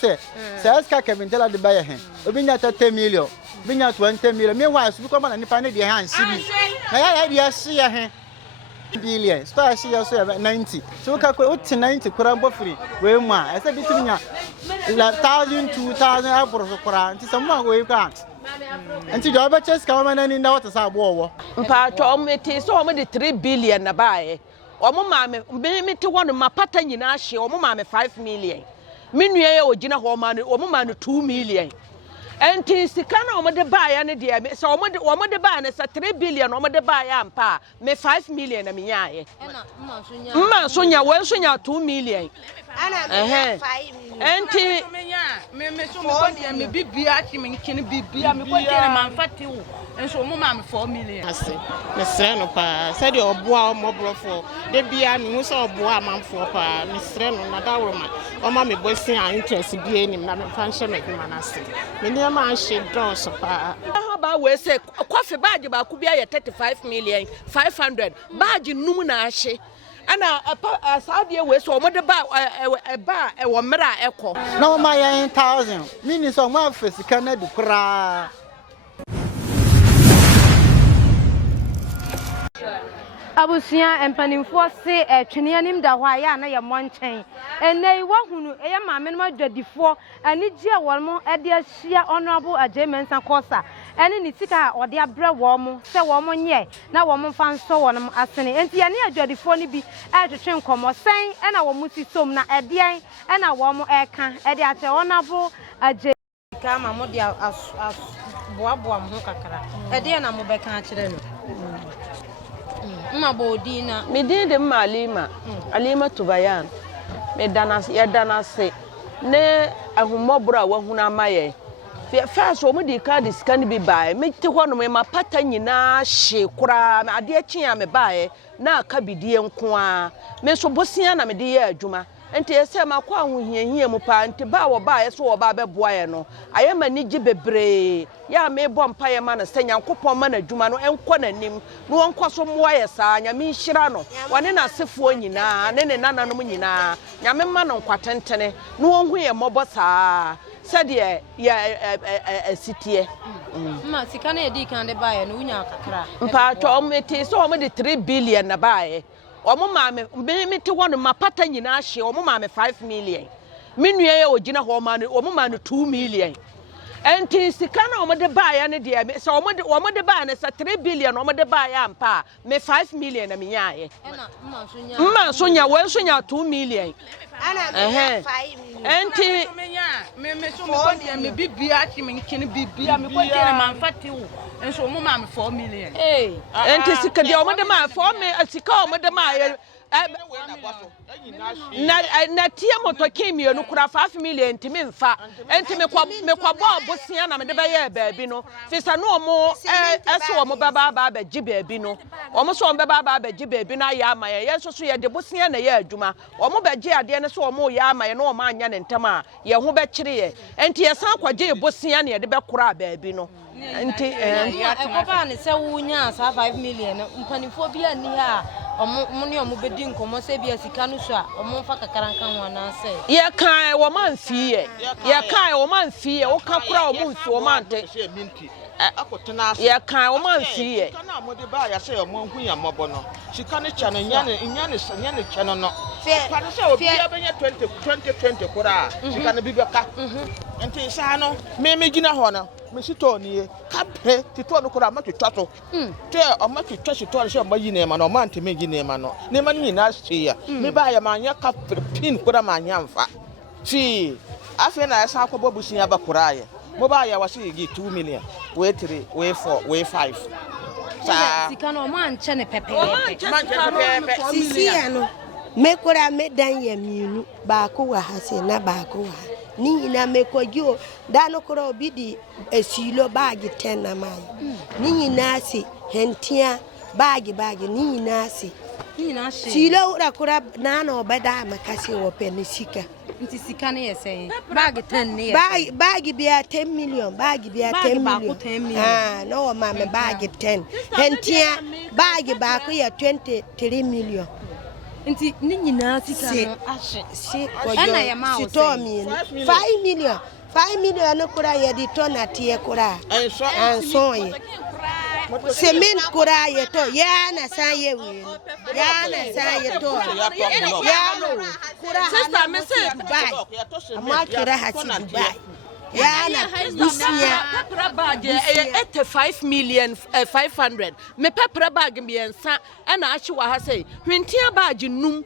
say sales ka Kevin tell the buyer hen obi nya 30 million obi nya 20 million meanwhile so because man nipa ne de han sibi na ya dey see ya hen billion store see ya so 90 so ka ko 90 kura mbo free we mu a ese bi timi nya 1000 2000 abro so kura nti some man go yi kwa nti do ba chase ka man ni na what say abo wo mpa to meti so mo de 3 billion na bae omo ma me te wono mapata nyina hye omo ma me 5 million menua ye ogina ho ma no omo ma no 2 million enti sika na omo de bae ne de so omo de bae ne sa 3 billion omo de bae ampa me 5 million na menya ye mma so nya we so nya 2 million ana 5 enti me so me bibia chi me nkene bibia me ko kene manfate wo enso mo ma me 4 million ase me sre no pa se de oboa omobrofo de bia me hu se oboa amanfo pa me sre no na dawro ma o ma me bosin a interest bia enim na me fanhye me kuma na se me ne ma hye dos pa ha ba we se coffee badge ba ku bia ye 35 million 500 badge num na hye ana Saudi we so mo de ba e wo mra eko na o ma ye 1000 mini so mo afesika na du kura abusia empanimfo se twene anim da hwa ya na ye monchen enei wahunu eye maame no adwadifo ani gia wolmo ede ahia honorable ajemensa kosa ene ni sika ode abrɛ wo mo se wo mo nye na wo mo fa nso wo no asene enti ye ne adwadifo ni bi atwetwe nkomo sen ena wo mo sisom na edean ena wo mo eka ede ate honorable aje kama mo dia boaboa mo kakra ede na mo beka akire no Mabodina. Me did the Malima, Alima Tubayan. Me dana se. Ne a humobra wahuna maye. First, woman, the card is can be by. Make to one of my patanina, she cra, my dear chia me buy, na cabidi and qua. Me so bosiana me dear Juma. And to say my qua here, Mupa, and to bow by a so babe boyano. I am a nijibe. Ya me bompire man senya nkopon man adwuma no enko nanim no onko so moye saa nya me nhira no wone na asefo nyina ne nananom nyina nya me ma no nkwatentene no onhu ye mobo saa sede ya sitie ma sika na edi kan de bae no unya kakra mpa to meti so mo de 3 billion na bae omo ma me te wono mapata nyina hye omo ma me 5 million menua ye ogina ho ma no omo ma no 2 million enti sika na omo de bae ne de so omo de bae ne sa 3 billion omo de bae ampa me 5 million na menya ye mma so nya we so nya 2 million ana 5 million enti me so me ko de me bibia chi me nkene bibia me ko kene manfate wo enso mo ma me 4 million enti sika de omo de ma 4 million sika omo de ma na tie moto kemio no kura 5 million ntimi mfa enti me kwa bosia na me de baye baabi no fisa no omo ese omo baba ba gi baabi no omo so omo baba ba gi baabi na ya amaye ye so ye de bosia na ye adwuma omo ba gi ade ne so omo ya amaye no omo anya ne ntem a ye ho be kire ye enti ye san kwaje bosia na ye de be kura baabi no enti ekoba ne se wunya sa 5 million mpanifo bia ni ha omo ne omo bedi nkomo se bia sika no so a omo fa kakaranka ho na se ye kan wo man fie ye kan wo man fie wo ka kura omo nfi wo man te akotena ye kan wo man fie kana mo de ba ya se omo hu ya mobo no sika ne cha no nya ne cha no no pa ne se obi abenya 2020 kura sika ne bibeka enti sa no me gina ho no me sito ni kape tito no kura ma twetwa so te o ma twetwa sito se o ma yi ne ma no ma ante me gi ne ma no ne ma ni na se ya me ba ya ma nya ka pin kura ma nya mfa fi afi na esa akobo busia ba kura ye mo ba ya wasi gi 2 million we 3 we 4 we 5 sa sika no ma nche ne pepe sisi ya no me kura me dan ya mienu ba ko wa hase na ba ko wa ni na me ko jo da no kura obi di esilo bag 10 na mai ni na si hentia bag ni na si silo ura kura na no beda makasi wo pe ni sika nti sika ne yese bag 10 ne bag bia 10 million bag bia 10 million no ma me bag 10 hentia bag ba ko ya 23 million nti ni nyina sika no ahye si ɛna yɛ ma wo sɛ 5 million 5 million no kura ye di to na tie kura anso ye semen kura ye to ya na san ye we ya na san ye to ya no kura sister me say Dubai ama kira ha si Dubai ya na busia pepper bag 85 million 500 me pepper bag biensa na ahye wa ha say hwentia bag num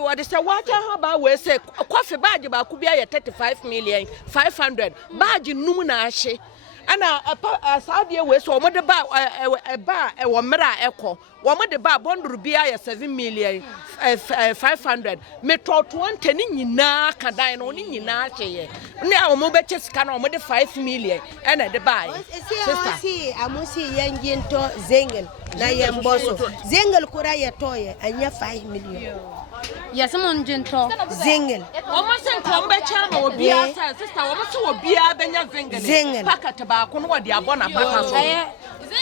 what is say water ha ba we say coffee bag ba ku bia 35 million 500 bag num na ahye ana sadia we so mo de ba e wo mra ekọ wo mo de ba bonduru bia 7 million 500 me to 20 ni nyina kadan no ni nyina hye ne a mo be sika na mo de 5 million ana de ba sister si amusi yengin to zengel na yemboso zengel kura ye to ye anya 5 million yes mon jinto zengel o ma se ko be cha na obi asa sister o ma se obi a benya zengel packet ba ko no wo de abona baka so zengel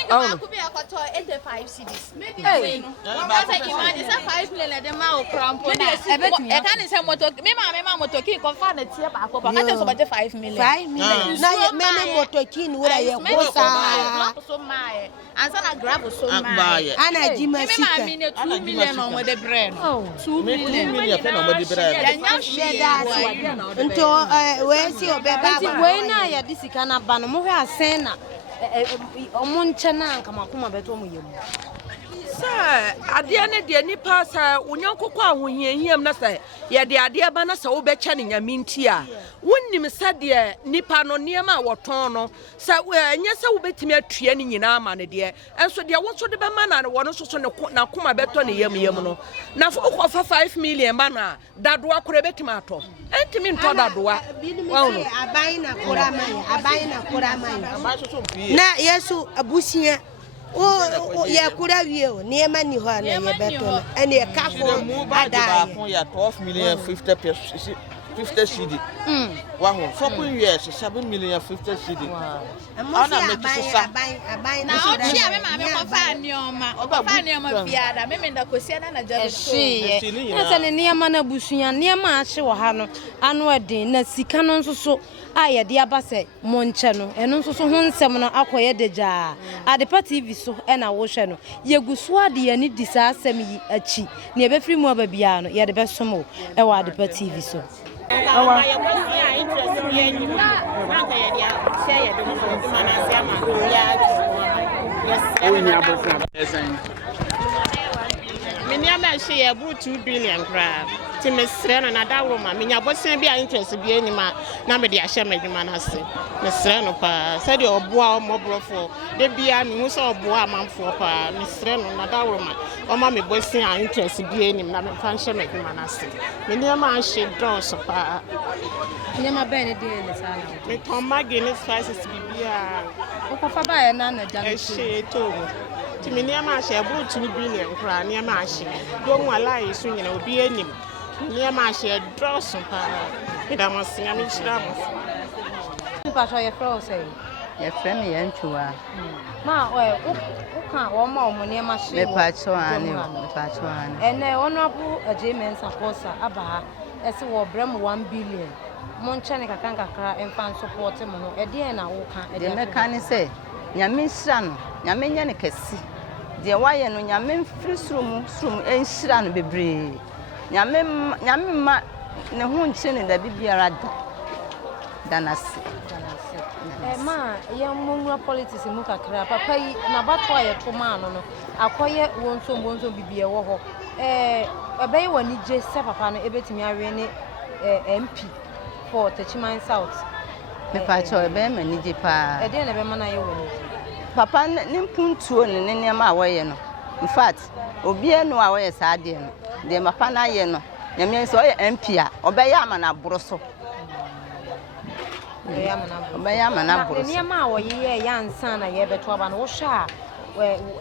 ba ku be akoto 85 cedis maybe no o say imagine say 5 million de ma o crampo na e kan say moto me ma moto ki ko fa na tie ba ko ba ka so ba 5 million 5 million na ye mene moto ki ni wura ye bosa so ma e ansa na grab so ma ana jima sika me ma 2 million no mo de brand 2 million fe no mo de brand ya nya sheda nto we si obeba nti we na ya disika na ba no mo hwe asen na omo nche na anka makoma beto mo yemu sa ade ne de nipa sa onyankoko ahohiahiam na sa ye de ade ba na sa wo becha ne nyaminti a wonnim sa de nipa no niam a woton no sa nya sa wo betimi atua ne nyina ma ne de enso de wo so de be ma na ne wono so so ne na koma beto ne yam no na fo ko fa 5 million ba na dadoa kore betimi ato entimi nto dadoa wa no abai na kura mai na yesu abusia o ya kura wie o ne ma ni ho na ye beto ene e ka fo ada ya 12 million 50 cedi wa ho for kun years 7 million 50 cedi ana me kisa abai na o tia me ma me ko fa nioma biada me me nda kosia na jare so ese ne niema na busua niema ahye wo ha no ano eden na sika no nso so aye de aba se monche no eno nso so ho nsem no akoye deja adepa tv so na wo hwe no yeguso ade ye ni disa asem yi achi ne e be firi mu aba bia no ye de be somo e wa adepa tv so awa ya kwasi ya interest ye ni anka ye dia share ye do so ma na se ama ya yes we ni abosan esan mini ama share ye bu 2 billion crab ti mesre no na dawo ma minya bosan bia interest bia ni ma na me dia share madwuma na se mesre no pa se de oboa o mobrofo de bia mi hu so oboa amanfo pa mesre no na dawo ma o ma me bosan a interest bia ni na me fan share madwuma na se mini ama she do so pa niema ben de ne sala me ton magini spices bibia o ko fa ba ye na na jalo she to ti mini ama she bu 2 billion kra ni ama she do hu ala yesu nyina obi anim ni ama she do so pa ida mo singa mi chira mo pa so ye fro say ye friend ye ntwa ma o ka o ma o mo niema she me pa cho ani ene honorable achievement supporter aba ese wo brem 1 billion monche ne kakra enfan support mo no e de na wo ka e de me kan se nyame nhira no nyame nya ne kasi de waye no nyame mfiri surum enhira no bebre nyame ma ne ho nche ne da bibiara da nase ma ye monwa politics mu kakra papa yi na bato aye to ma no akoye wonso bibie wo ho ebe yi wani je se papa no ebetimi awe ne MP for Techiman South me pa cho ebe ma ni je pa e de na be ma na ye woni papa ne mpuntuo ne nema awoye no in fact obi enu awoye saade no de mapa na ye no nyame so ye MP a obeya ama na boro so obeya ama na boro so ne ma awoye ye ya nsa na ye beto aba no wo hwa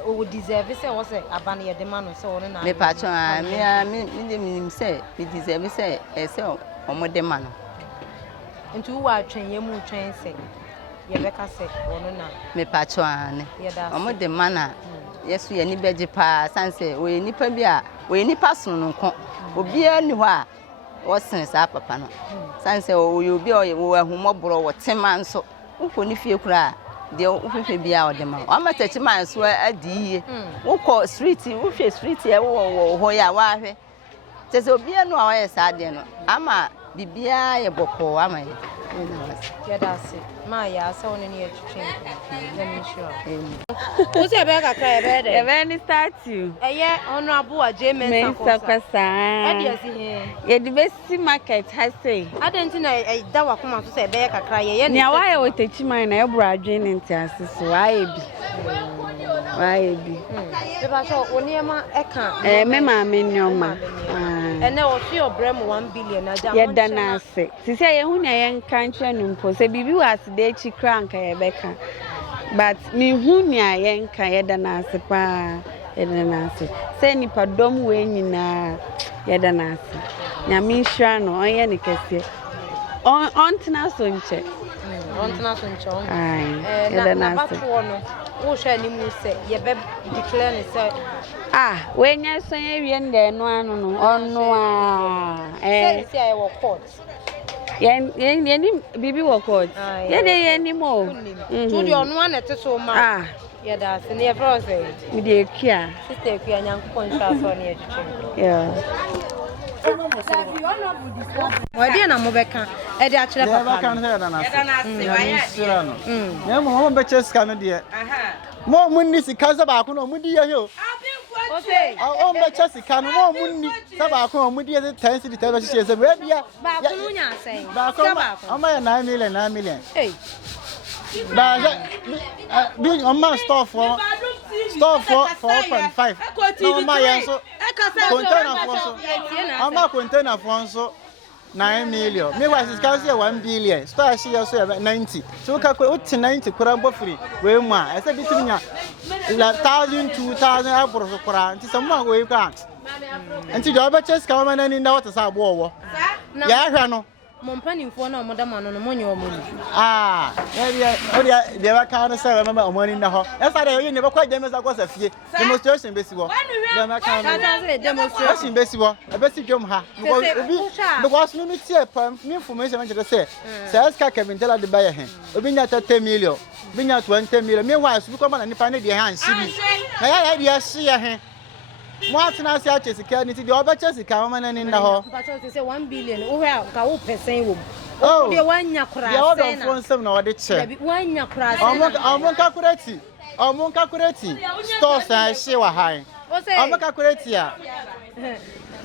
we deserve say wo say aba na ye de ma no say wo na me pa cho me say me deserve say say omo de ma no ntu wa atwen ye mu twen say ye beka say wo na me pa cho ane omo de ma na yesu ye ni beje pa sanse we nipa bi a we nipa sunu no nko obi ani ho a wo sen sa papa no sanse we obi o we ahumobro wo tema nso uko ni fie kura de ufefe bia odema o ma Techiman so adiye uko street ufie street e wo ho ya wa hwe tese obi anu a wa sa de no ama bibia ye boko ama ye that's it ma ya so ne ne twetwe let me sure o se be kakra e be de e be ni start you honorable Ajemen Sakosa e de si he ye di besi market ha say adenti na da wakoma so se be kakra ye ne wa ye o Techiman na e bro adwen nti asese wa ye bi be ba so oniema e kan me ma me nyoma ene o fi obrem 1 billion na ja ye dana ase sisi ye hu na ye nka ntwe numpo se bibi wa de chi kranka ye beka but me hu nya ye nka ye dana ase pa ye dana ase se nipa dom we nyina ye dana ase nya mi hwa no on ye ne kese on tena so nche ai ye dana ase wo hwa ni mu se ye be declare ne se we nya so ye wie nde no anu no ono se ai wo court Yeni bibi wo court. Yeni mo. To the onu an ete so ma. Yeah, that's near process. Mi de kia. Sister kia nyankopon sha so na ejuche. Yeah. Wa dia na mo beka. E de akire papa. Beka no ya na. Ya na se wa ya. Ya mo be cheska no de. Mo munni sika za ba ko no mu di ya yo. Okay. O mbe chesika no mo munni za ba ko mu di ya 10 city tebe che se we bia. Ba ko nu nya sei. Ba ko ama ya 9 million. Hey. Ba bi on ma store for 4.5. No ma ya so. Container for so. Ama container for so 9 million. Me was can say 1 billion. Store she also 90. So ka ko 90 kura mbo free. We mu a ese bitiminya la 1000 2000 abro so kura. Nti some man we ka. Nti do ba chess ka ma na ni na what say abo wo. Ya hwa no. Mompanimfo na omodama no monye omoni. De ba ka no say mama omoni na ho. Esa de you ne ba kwa dem za kwasa fie. Demonstration besi wo. De ma ka no. Demonstration besi wo. E besi dwom ha. Because me tie pam me information me say eska Kevin tell the buyer hen. Obi nya 30 million. Obi nya 20 million. Me wa so bi ko ma na nipa ne de ha nsi bi. Na ya de ase ya hen. Mo atena se ache sika ni ti de obeche sika mama na ni nda ho. But say 1 billion wo ha ka wo pesen wo. Oh, de wanya kura se na. Ya wo fon sem na wo de che. Wanya kura se. Omon calculate. Store sa she wa hai. Omon calculate ya.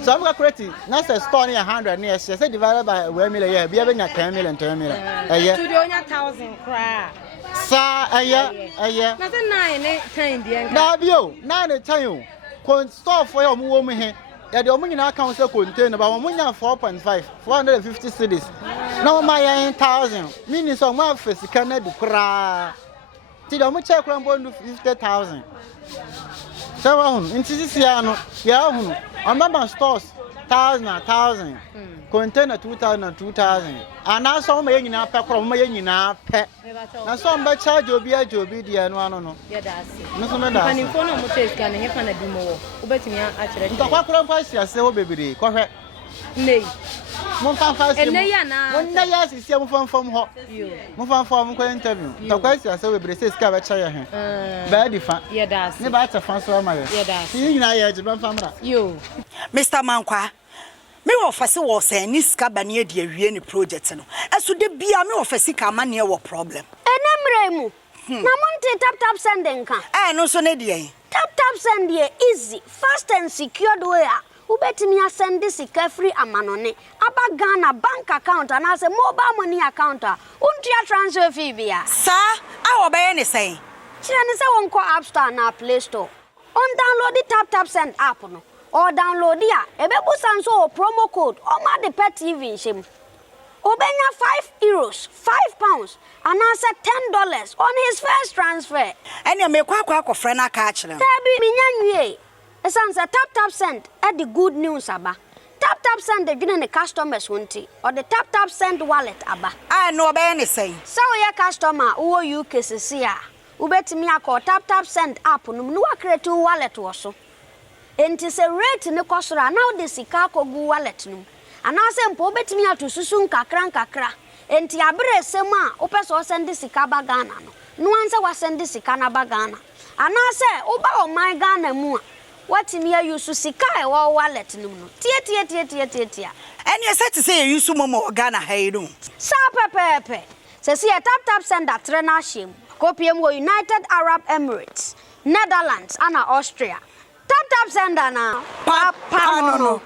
So omon calculate na say store ni 100 ni she say divided by 1 million ya bia be nya 10 million. Eh. To de onya 1000 kura. Sa eh. Na say 9 10 dia nka. Na bio 9 10 o. Store for your wo mu he ya de omu nyina account say container ba omu nya 4.5 450 cedis na o ma ya 1000 meaning so mo afesika na du kra ti de omu check kra mbo 50,000 so wa hun nti sisi ya no ya hun o ma stores 1000 container 2000 ana so mo ye nyina pe kro mo ye nyina pe na so mba charge obi dia no ano no ya da ase no so me da ani fo no mo check kan he fa na bi mo wo obetimi a kire nta kwa kro mpa sia se wo bebere ko hwe nei mo fa fa se nei ya na mo na ya sisi mo fa fam ho mo fa fam ko interview nta kwa sia se wo bebere se ska ba cha ya he ba di fa ya da ase ne ba ta fa so ma ya da ase yi nyina ya je ban famra yo Mr. Mankwa me wo fase wo se ni ska ba ne de awie ni project no eso de bia me wo fase ka ma ne wo problem enemremu na monte tap sending ka no so ne de tap send ye easy fast and secured way ubetimi asend sika free amanone aba Ghana bank account and as a mobile money account untia transfer fee bia sa a wo ba ye ne sai kire ne se won ko app store na play store on download the tap send app no or download ya ebebu sanso promo code o ma de pet TV shim obenya €5 £5 and answer $10 on his first transfer ene me kwa akofre na ka akire tabi minyanwie esanse tap send at the good news aba tap send the gene customers wonti or the tap send wallet aba no obey ne say so your customer wo UK sisia ubetimi akọ tap send app no no create wallet wo so enti se rate ne kosora now de sika kogu wallet no anase mpo ubetimi atosusu nkakra enti abere sem a opeso send sika ba Ghana no anse wa send sika na ba Ghana anase uba o my Ghana mu a watimi ayusu sika e wo wallet no tie and you said to say you use momo Ghana haydo sa pepe se si tap send that trena shim kopiem wo United Arab Emirates Netherlands and Austria tap send na papa no